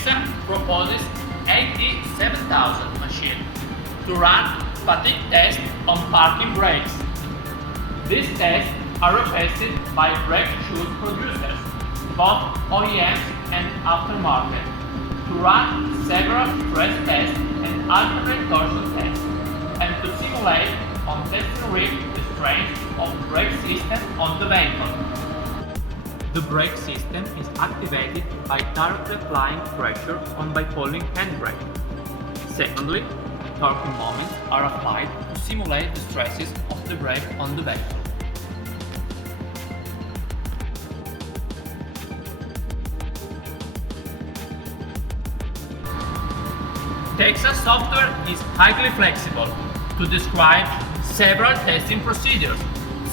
Tecsa proposes AT7000 machine to run fatigue tests on parking brakes. These tests are requested by brake shoe producers, both OEMs and aftermarket, to run several stress tests and alternate torsion tests, and to simulate on testing rig the strength of the brake system on the vehicle. The brake system is activated by directly applying pressure on bipolling handbrake. Secondly, torque moments are applied to simulate the stresses of the brake on the vehicle. Tecsa software is highly flexible to describe several testing procedures,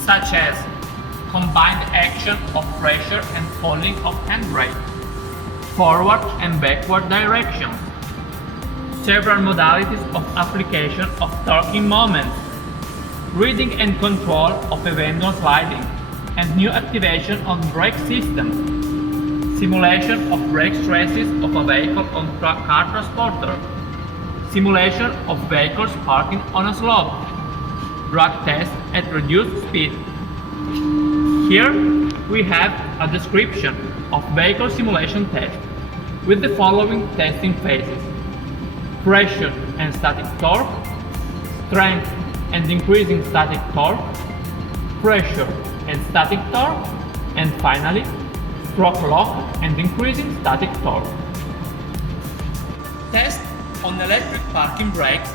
such as combined action of pressure and pulling of handbrake, forward and backward directions, several modalities of application of torquing moments, reading and control of eventual sliding, and new activation on brake systems, simulation of brake stresses of a vehicle on car transporter, simulation of vehicles parking on a slope, drag tests at reduced speed. Here we have a description of vehicle simulation test with the following testing phases: pressure and static torque, strength and increasing static torque, pressure and static torque, and finally stroke lock and increasing static torque. Tests on electric parking brakes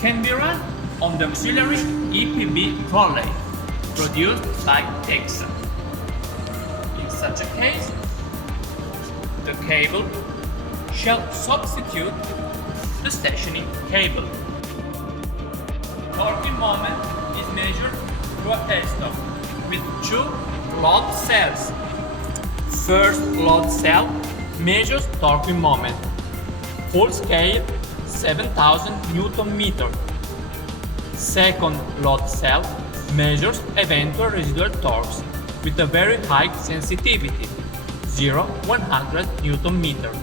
can be run on the auxiliary EPB trolley produced by Tecsa. In such a case, the cable shall substitute the stationing cable. Torquing moment is measured through a tester with two load cells. First load cell measures torquing moment, full scale 7000 Nm. Second load cell measures eventual residual torques with a very high sensitivity, 0-100 Nm.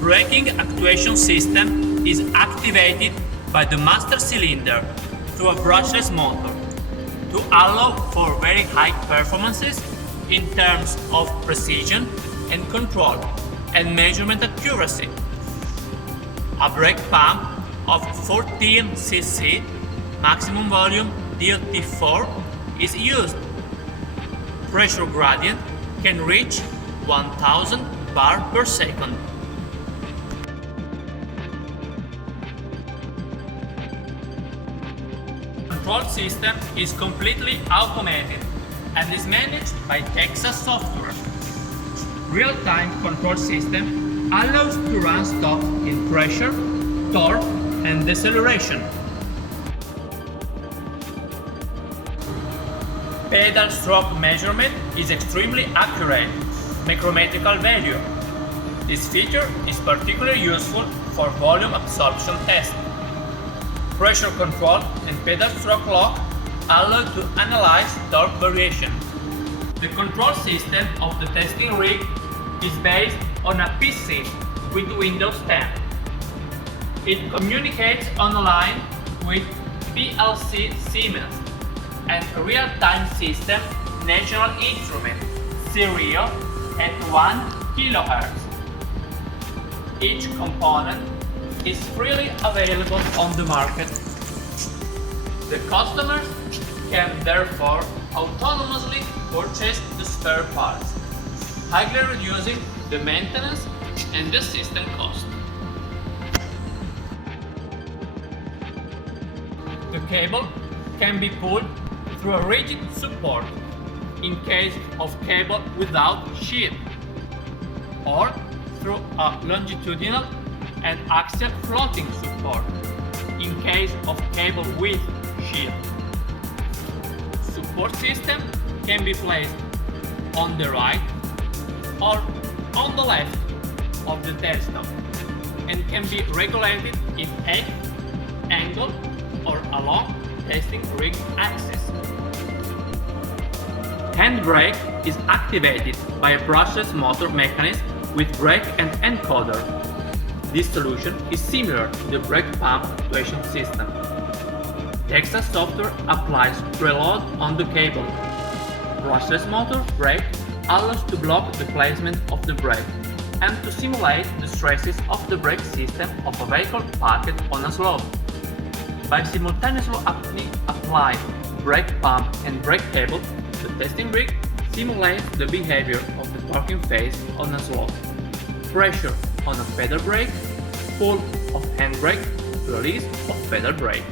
Braking actuation system is activated by the master cylinder through a brushless motor to allow for very high performances in terms of precision and control and measurement accuracy. A brake pump of 14 cc maximum volume DOT4 is used. Pressure gradient can reach 1000 bar per second. Control system is completely automated and is managed by Tecsa software. Real-time control system allows to run stops in pressure, torque, and deceleration. Pedal stroke measurement is extremely accurate, micrometrical value. This feature is particularly useful for volume absorption test. Pressure control and pedal stroke lock allow to analyze torque variation. The control system of the testing rig is based on a PC with Windows 10. It communicates online with PLC Siemens and real-time system National Instrument serial at 1 kHz. Each component is freely available on the market. The customers can therefore autonomously purchase the spare parts, highly reducing the maintenance and the system cost. The cable can be pulled through a rigid support in case of cable without sheath, or through a longitudinal and axial floating support in case of cable with sheath. Support system can be placed on the right or on the left of the tailstone and can be regulated in height, angle, or along testing rig axis. handbrake is activated by a brushless motor mechanism with brake and encoder. This solution is similar to the brake pump actuation system. Tecsa software applies preload on the cable. Brushless motor brake allows to block the placement of the brake and to simulate the stresses of the brake system of a vehicle parked on a slope. By simultaneously applying brake pump and brake cable, the testing rig simulates the behavior of the parking phase on a slope. Pressure on a pedal brake, pull of handbrake, release of pedal brake.